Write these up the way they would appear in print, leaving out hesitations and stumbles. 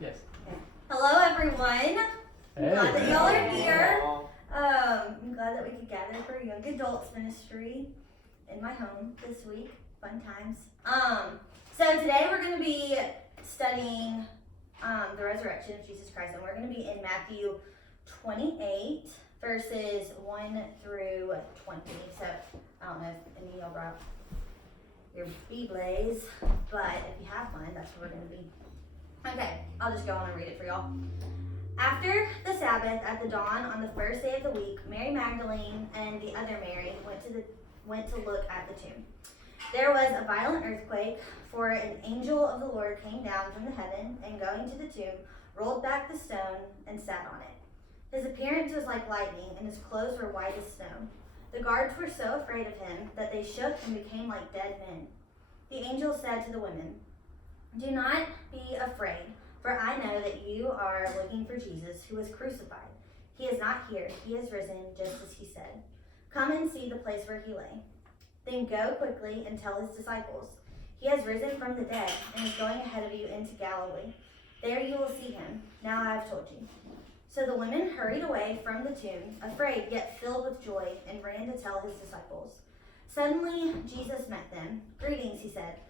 Yes. Okay. Hello, everyone. Hey. I'm glad that y'all are here. I'm glad that we could gather for Young Adults Ministry in my home this week. Fun times. So today we're going to be studying the resurrection of Jesus Christ, and we're going to be in Matthew 28, verses 1 through 20. So I don't know if any of y'all brought your Bibles, but if you have one, that's where we're going to be. Okay, I'll just go on and read it for y'all. After the Sabbath, at the dawn on the first day of the week, Mary Magdalene and the other Mary went to look at the tomb. There was a violent earthquake, for an angel of the Lord came down from the heaven and, going to the tomb, rolled back the stone and sat on it. His appearance was like lightning, and his clothes were white as snow. The guards were so afraid of him that they shook and became like dead men. The angel said to the women, "Do not be afraid, for I know that you are looking for Jesus, who was crucified. He is not here. He is risen, just as he said. Come and see the place where he lay. Then go quickly and tell his disciples, he has risen from the dead and is going ahead of you into Galilee. There you will see him. Now I have told you." So the women hurried away from the tomb, afraid yet filled with joy, and ran to tell his disciples. Suddenly Jesus met them. "Greetings," he said.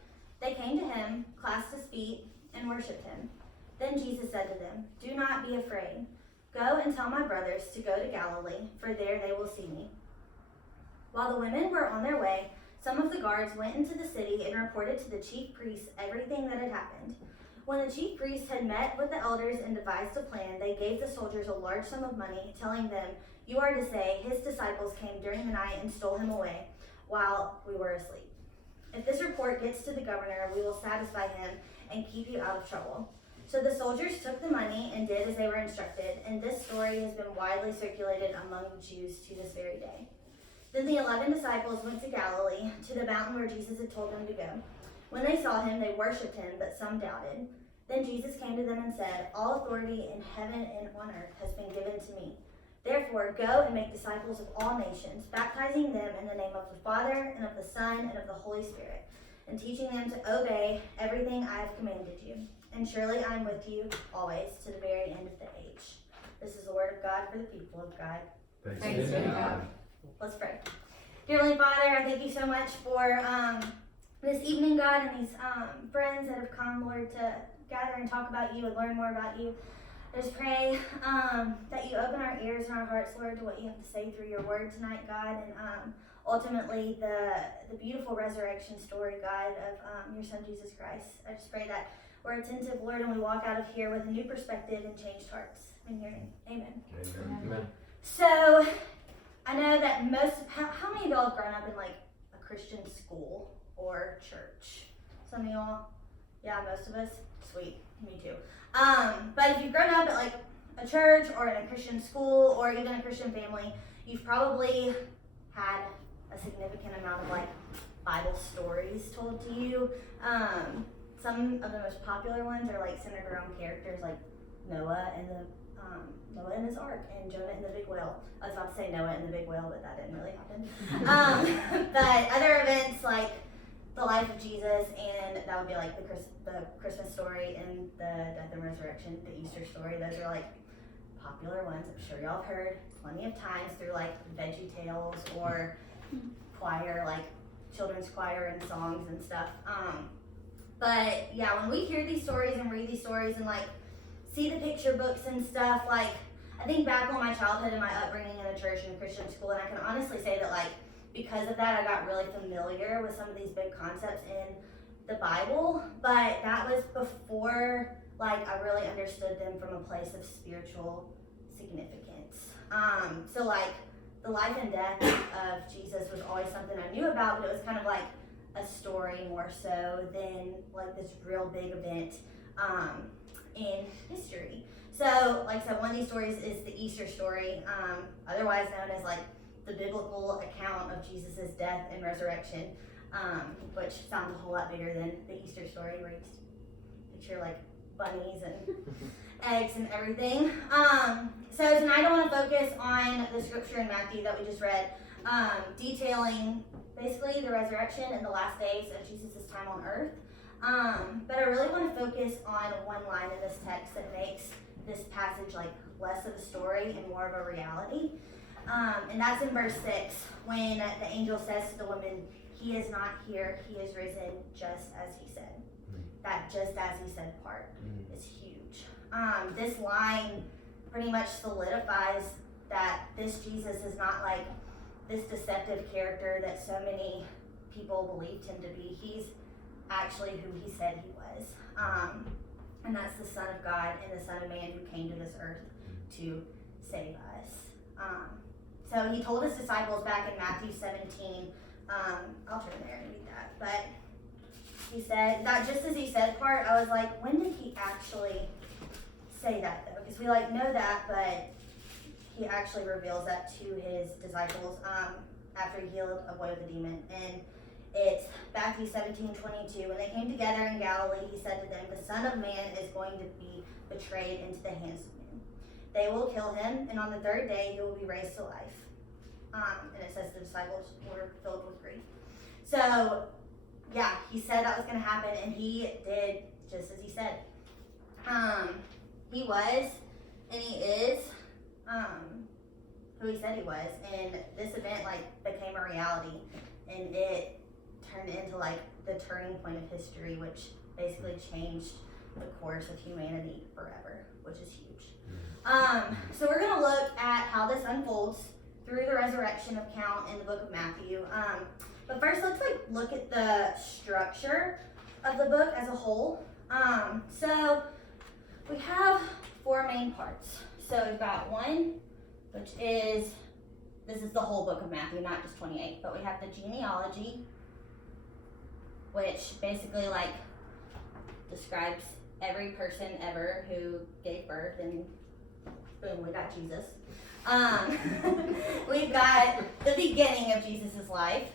They came to him, clasped his feet, and worshipped him. Then Jesus said to them, "Do not be afraid. Go and tell my brothers to go to Galilee, for there they will see me." While the women were on their way, some of the guards went into the city and reported to the chief priests everything that had happened. When the chief priests had met with the elders and devised a plan, they gave the soldiers a large sum of money, telling them, "You are to say, his disciples came during the night and stole him away while we were asleep. If this report gets to the governor, we will satisfy him and keep you out of trouble." So the soldiers took the money and did as they were instructed, and this story has been widely circulated among the Jews to this very day. Then the 11 disciples went to Galilee, to the mountain where Jesus had told them to go. When they saw him, they worshipped him, but some doubted. Then Jesus came to them and said, "All authority in heaven and on earth has been given to me. Therefore, go and make disciples of all nations, baptizing them in the name of the Father and of the Son and of the Holy Spirit, and teaching them to obey everything I have commanded you. And surely I am with you always to the very end of the age." This is the word of God for the people of God. Thanks be to God. Let's pray. Dear Heavenly Father, I thank you so much for this evening, God, and these friends that have come, Lord, to gather and talk about you and learn more about you. I just pray that you open our ears and our hearts, Lord, to what you have to say through your word tonight, God, and ultimately the beautiful resurrection story, God, of your Son, Jesus Christ. I just pray that we're attentive, Lord, and we walk out of here with a new perspective and changed hearts. In your name, amen. Amen. So, I know that how many of y'all have grown up in like a Christian school or church? Some of y'all? Yeah, most of us? Sweet, me too. But if you've grown up at like a church or in a Christian school or even a Christian family, you've probably had a significant amount of like Bible stories told to you. Some of the most popular ones are like centered around characters like Noah and his ark, and Jonah and the big whale. I was about to say Noah and the big whale, but that didn't really happen. But other events like the life of Jesus, and that would be like the Christmas story and the death and resurrection, the Easter story. Those are like popular ones. I'm sure y'all have heard plenty of times through like Veggie Tales or choir, like children's choir and songs and stuff. But yeah, when we hear these stories and read these stories and like see the picture books and stuff, like I think back on my childhood and my upbringing in a church and a Christian school, and I can honestly say that like because of that I got really familiar with some of these big concepts in the Bible, but that was before like I really understood them from a place of spiritual significance. So like the life and death of Jesus was always something I knew about, but it was kind of like a story more so than like this real big event in history. So like I said, one of these stories is the Easter story, otherwise known as like the biblical account of Jesus' death and resurrection, which sounds a whole lot bigger than the Easter story where you picture like bunnies and eggs and everything. So tonight I want to focus on the scripture in Matthew that we just read, detailing basically the resurrection and the last days of Jesus' time on earth. But I really want to focus on one line in this text that makes this passage like less of a story and more of a reality. And that's in verse 6 when the angel says to the woman, "He is not here, he is risen just as he said." That "just as he said" part is huge. This line pretty much solidifies that this Jesus is not like this deceptive character that so many people believed him to be. He's actually who he said he was. And that's the Son of God and the Son of Man who came to this earth to save us. So he told his disciples back in Matthew 17, I'll turn there and read that, but he said that "just as he said" part, I was like, when did he actually say that though? Because we like know that, but he actually reveals that to his disciples after he healed a boy with a demon. And it's Matthew 17:22. When they came together in Galilee, he said to them, "The Son of Man is going to be betrayed into the hands of men. They will kill him, and on the third day he will be raised to life." And it says the disciples were filled with grief. So, yeah, he said that was going to happen, and he did just as he said. He was, and he is, who he said he was, and this event became a reality, and it turned into the turning point of history, which basically changed the course of humanity forever, which is huge. So we're going to look at how this unfolds through the resurrection account in the book of Matthew. But first, let's look at the structure of the book as a whole. So we have 4 main parts. So we've got one, which is, this is the whole book of Matthew, not just 28, but we have the genealogy, which basically describes every person ever who gave birth, and boom, we got Jesus. We've got the beginning of Jesus' life,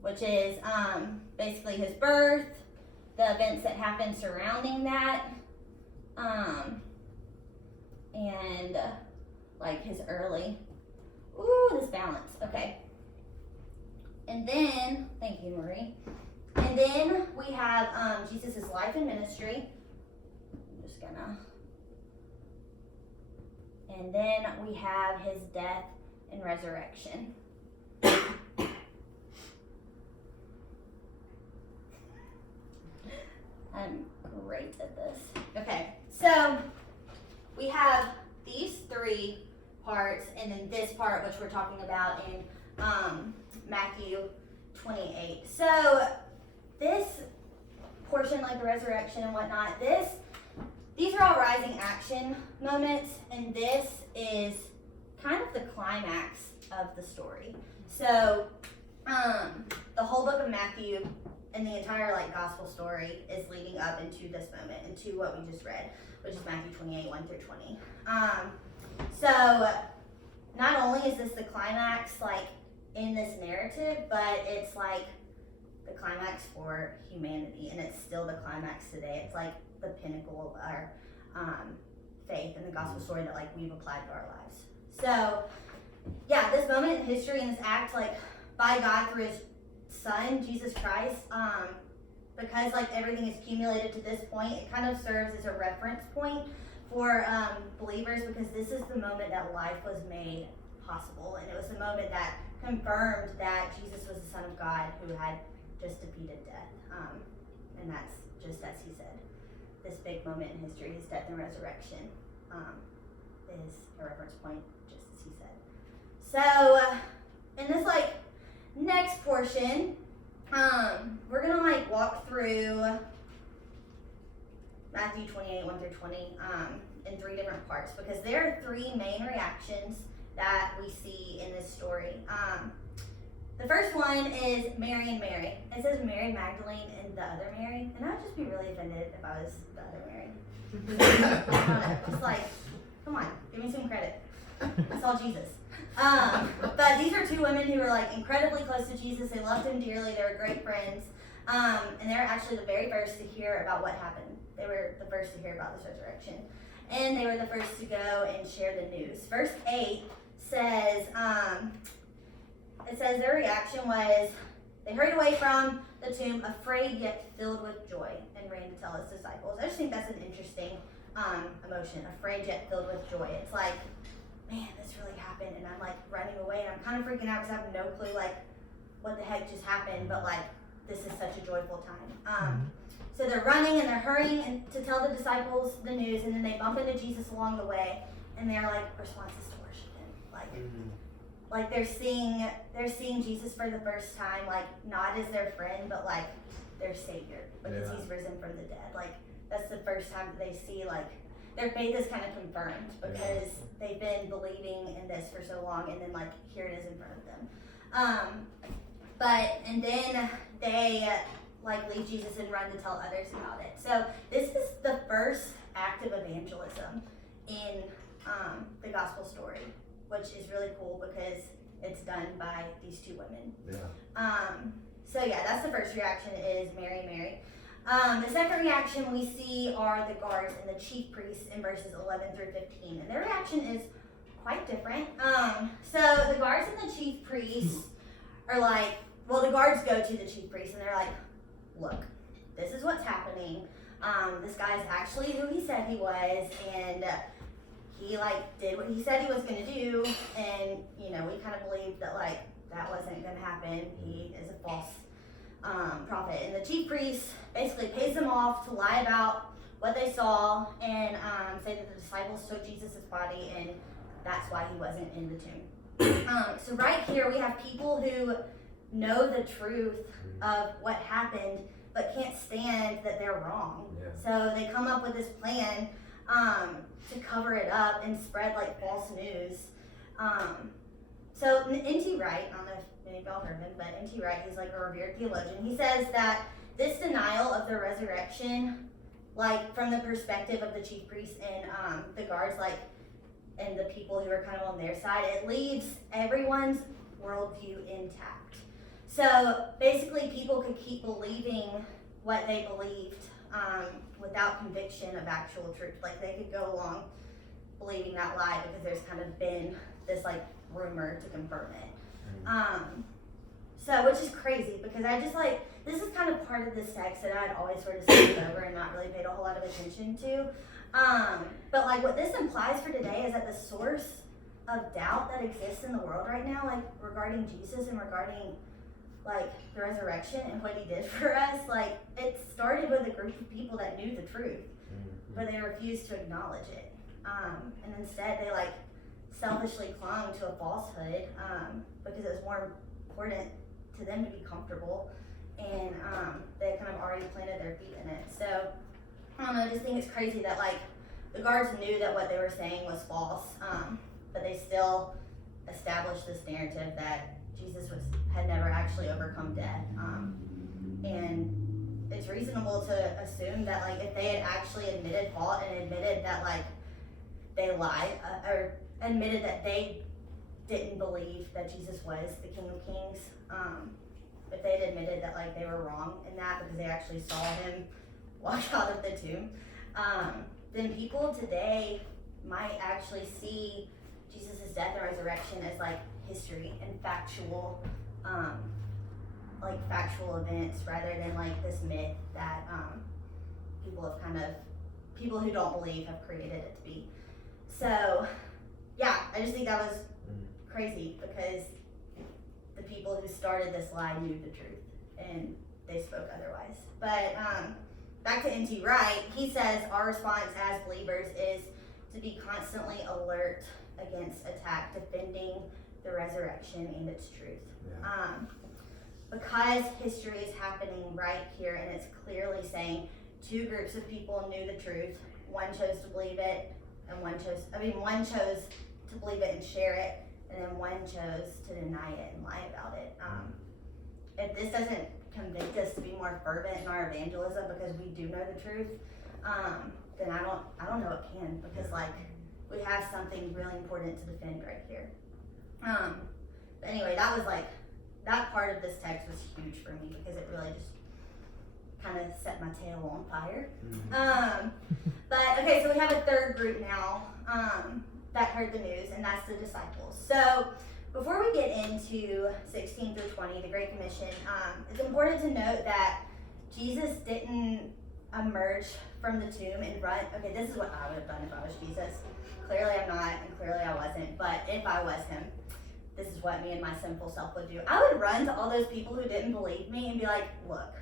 which is basically his birth, the events that happened surrounding that, and his early, this balance, okay. And then, thank you, Marie. And then we have Jesus' life and ministry. I'm just gonna. And then we have his death and resurrection. I'm great at this. Okay, so we have these 3 parts, and then this part, which we're talking about in Matthew 28. So this portion, the resurrection and whatnot, these are all rising action moments, and this is kind of the climax of the story. So the whole book of Matthew and the entire gospel story is leading up into this moment, into what we just read, which is Matthew 28, 1 through 20. So not only is this the climax in this narrative, but it's the climax for humanity, and it's still the climax today. It's the pinnacle of our faith and the gospel story that we've applied to our lives. So yeah, this moment in history and this act by God through his Son, Jesus Christ, because everything is accumulated to this point, it kind of serves as a reference point for believers, because this is the moment that life was made possible, and it was the moment that confirmed that Jesus was the Son of God who had just defeated death, and that's just as he said. This big moment in history, his death and resurrection, is a reference point, just as he said. So in this next portion, we're gonna walk through Matthew 28, 1 through 20, in 3 different parts, because there are 3 main reactions that we see in this story. The first one is Mary and Mary. It says Mary Magdalene and the other Mary, and I would just be really offended if I was the other Mary. I don't know, just come on, give me some credit. I saw Jesus. But these are 2 women who were incredibly close to Jesus. They loved him dearly. They were great friends. And they're actually the very first to hear about what happened. They were the first to hear about this resurrection. And they were the first to go and share the news. Verse 8 says, it says their reaction was, They hurried away from the tomb, afraid yet filled with joy, and ran to tell his disciples. I just think that's an interesting emotion, afraid yet filled with joy. It's like, man, this really happened, and I'm like running away, and I'm kind of freaking out because I have no clue like what the heck just happened, but like this is such a joyful time. So they're running and they're hurrying and to tell the disciples the news, and then they bump into Jesus along the way, and their like responses to worship him, like they're seeing Jesus for the first time, like not as their friend, but like their savior, because he's risen from the dead. Like that's the first time that they see like their faith is kind of confirmed because they've been believing in this for so long, and then like here it is in front of them. And then they like leave Jesus and run to tell others about it. So this is the first act of evangelism in the gospel story, which is really cool because it's done by these two women. So that's the first reaction is Mary, Mary. The second reaction we see are the guards and the chief priests in verses 11 through 15, and their reaction is quite different. So the guards and the chief priests are like, well, the guards go to the chief priests and they're like, look, this is what's happening. This guy's actually who he said he was, and he like did what he said he was going to do, and we kind of believe that like that wasn't going to happen. He is a false prophet, and the chief priest basically pays them off to lie about what they saw and say that the disciples took Jesus' body, and that's why he wasn't in the tomb. So right here we have people who know the truth of what happened but can't stand that they're wrong. So they come up with this plan to cover it up and spread like false news. So N.T. Wright, I don't know if many of y'all heard him, but N.T. Wright, he's like a revered theologian. He says that this denial of the resurrection, like from the perspective of the chief priests and the guards, like, and the people who are kind of on their side, it leaves everyone's worldview intact. So basically people could keep believing what they believed without conviction of actual truth. Like they could go along believing that lie because there's kind of been this like rumor to confirm it. So which is crazy because I just like, this is kind of part of this text that I'd always sort of skipped over and not really paid a whole lot of attention to. But like what this implies for today is that the source of doubt that exists in the world right now, like regarding Jesus and regarding like the resurrection and what he did for us, like it started with a group of people that knew the truth, but they refused to acknowledge it. And instead they like selfishly clung to a falsehood because it was more important to them to be comfortable, and they kind of already planted their feet in it. So I don't know, I just think it's crazy that like the guards knew that what they were saying was false, but they still established this narrative that Jesus had never actually overcome death. And it's reasonable to assume that like if they had actually admitted fault and admitted that like they lied, or admitted that they didn't believe that Jesus was the King of Kings, if they had admitted that like they were wrong in that because they actually saw him walk out of the tomb, then people today might actually see Jesus' death and resurrection as like history and factual events rather than like this myth that people who don't believe have created it to be. So yeah, I just think that was crazy because the people who started this lie knew the truth and they spoke otherwise. But back to N.T. Wright, he says our response as believers is to be constantly alert against attack, defending the resurrection and its truth. Because history is happening right here and it's clearly saying two groups of people knew the truth. One chose to believe it and one chose to believe it and share it, and then one chose to deny it and lie about it. If this doesn't convict us to be more fervent in our evangelism because we do know the truth, then I don't know what can, because like we have something really important to defend right here. But anyway, that was like, that part of this text was huge for me because it really just kind of set my tail on fire. But okay, so we have a third group now that heard the news, and that's the disciples. So before we get into 16 through 20, the Great Commission, it's important to note that Jesus didn't emerge from the tomb and run. Okay, this is what I would have done if I was Jesus. Clearly I'm not, and clearly I wasn't, but if I was him, this is what me and my sinful self would do. I would run to all those people who didn't believe me and be like, look,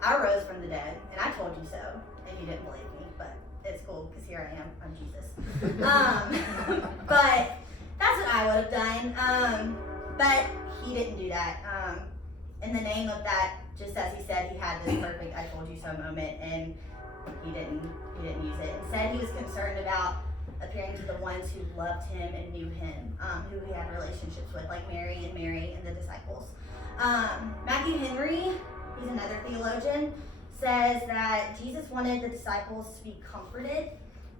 I rose from the dead, and I told you so, and you didn't believe me, but it's cool, because here I am, I'm Jesus. But that's what I would have done, but he didn't do that. In the name of that, just as he said, he had this perfect I told you so moment, and he didn't use it. Instead, he was concerned about appearing to the ones who loved him and knew him, who he had relationships with, like Mary and the disciples. Matthew Henry, he's another theologian, says that Jesus wanted the disciples to be comforted,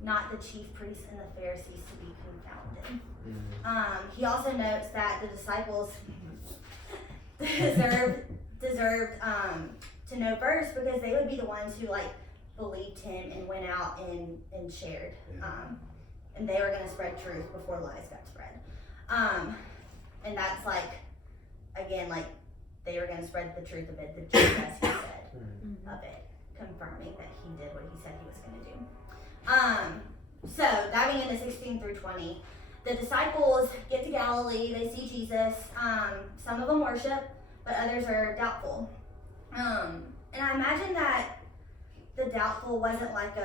not the chief priests and the Pharisees to be confounded. He also notes that the disciples deserved to know first, because they would be the ones who believed him and went out and shared. And they were going to spread truth before lies got spread. And that's they were going to spread the truth of it, just as he said of it, confirming that he did what he said he was going to do. So diving into 16 through 20, the disciples get to Galilee, they see Jesus. Some of them worship, but others are doubtful. And I imagine that the doubtful wasn't like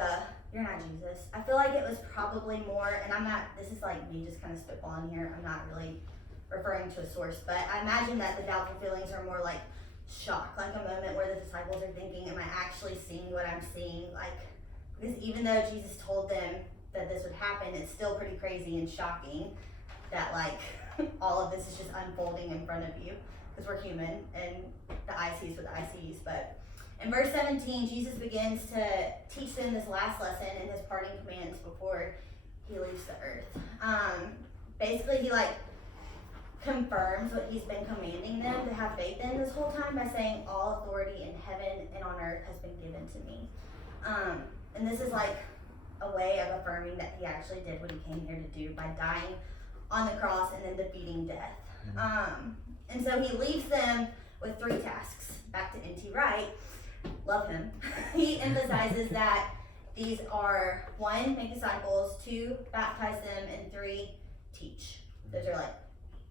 you're not Jesus. I feel like it was probably more, and this is me just kind of spitballing here, I'm not really referring to a source, but I imagine that the doubtful feelings are more like shock, like a moment where the disciples are thinking, am I actually seeing what I'm seeing? Because even though Jesus told them that this would happen, it's still pretty crazy and shocking that all of this is just unfolding in front of you, because we're human and the eye sees what the eye sees. But in verse 17, Jesus begins to teach them this last lesson in his parting commands before he leaves the earth. Basically, he confirms what he's been commanding them to have faith in this whole time by saying, all authority in heaven and on earth has been given to me. And this is a way of affirming that he actually did what he came here to do by dying on the cross and then defeating death. And so he leaves them with 3 tasks. Back to N.T. Wright, love him. He emphasizes that these are 1, make disciples, 2, baptize them, and 3, teach. Those are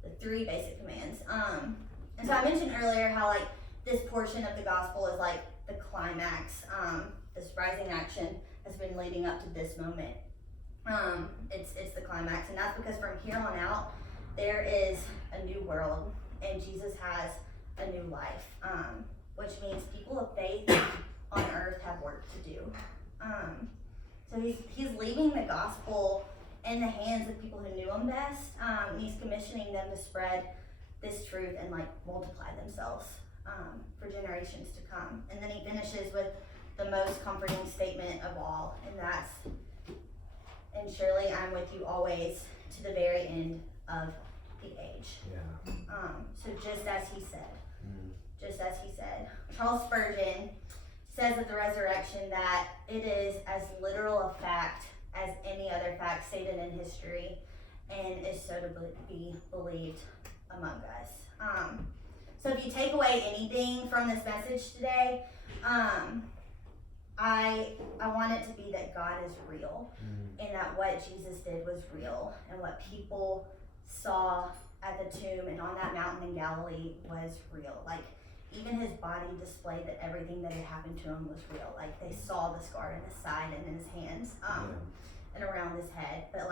the 3 basic commands. And so I mentioned earlier how this portion of the gospel is the climax. This rising action has been leading up to this moment. It's the climax, and that's because from here on out there is a new world, and Jesus has a new life, which means people of faith on earth have work to do. So he's leaving the gospel in the hands of people who knew him best. He's commissioning them to spread this truth and multiply themselves for generations to come. And then he finishes with the most comforting statement of all, and that's, and surely I'm with you always to the very end of the age. Yeah. So just as he said. Charles Spurgeon says of the resurrection that it is as literal a fact as any other fact stated in history, and is so to be believed among us. So if you take away anything from this message today, I want it to be that God is real, and that what Jesus did was real, and what people saw at the tomb and on that mountain in Galilee was real. Even his body displayed that everything that had happened to him was real. They saw the scar in his side and in his hands, and around his head. But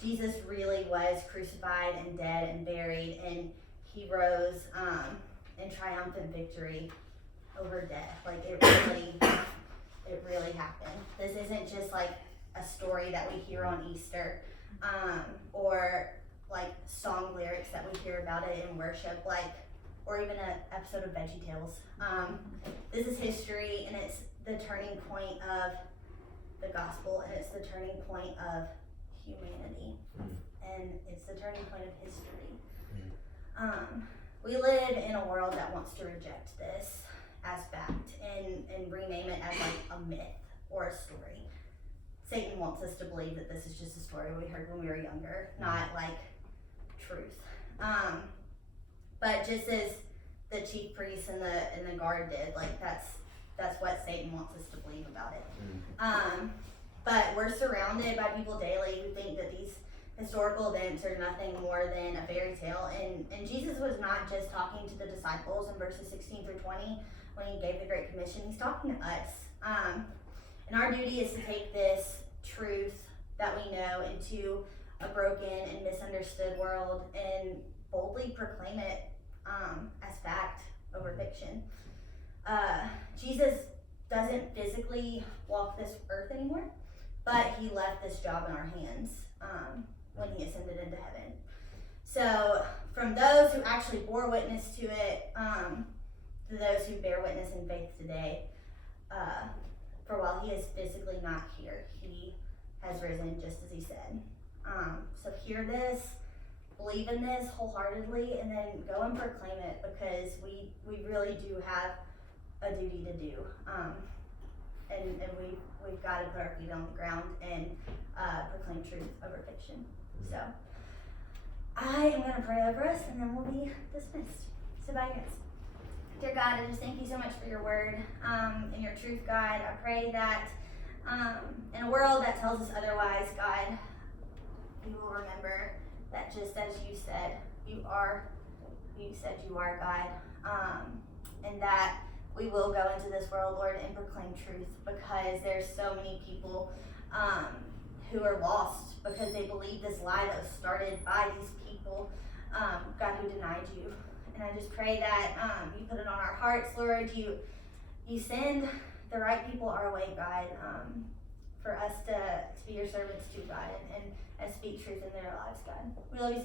Jesus really was crucified and dead and buried, and he rose in triumphant victory over death. It really happened. This isn't just a story that we hear on Easter, or song lyrics that we hear about it in worship, or even an episode of VeggieTales. This is history, and it's the turning point of the gospel, and it's the turning point of humanity, and it's the turning point of history. We live in a world that wants to reject this as fact and rename it as a myth or a story. Satan wants us to believe that this is just a story we heard when we were younger, not truth. But just as the chief priests and the guard did, like that's what Satan wants us to believe about it. But we're surrounded by people daily who think that these historical events are nothing more than a fairy tale. And Jesus was not just talking to the disciples in verses 16 through 20 when he gave the Great Commission. He's talking to us. And our duty is to take this truth that we know into a broken and misunderstood world and boldly proclaim it as fact over fiction. Jesus doesn't physically walk this earth anymore, but he left this job in our hands when he ascended into heaven. So from those who actually bore witness to it, to those who bear witness in faith today, for while he is physically not here, he has risen just as he said. So hear this, believe in this wholeheartedly, and then go and proclaim it, because we really do have a duty to do. And we've got to put our feet on the ground and proclaim truth over fiction. So I am going to pray over us, and then we'll be dismissed. So bye, guys. Dear God, I just thank you so much for your word and your truth, God. I pray that in a world that tells us otherwise, God, we will remember that just as you said, you are God, and that we will go into this world, Lord, and proclaim truth, because there's so many people who are lost because they believe this lie that was started by these people, God, who denied you. And I just pray that you put it on our hearts, Lord. You send the right people our way, God, for us to be your servants too, God, and speak truth in their lives, God. We love you so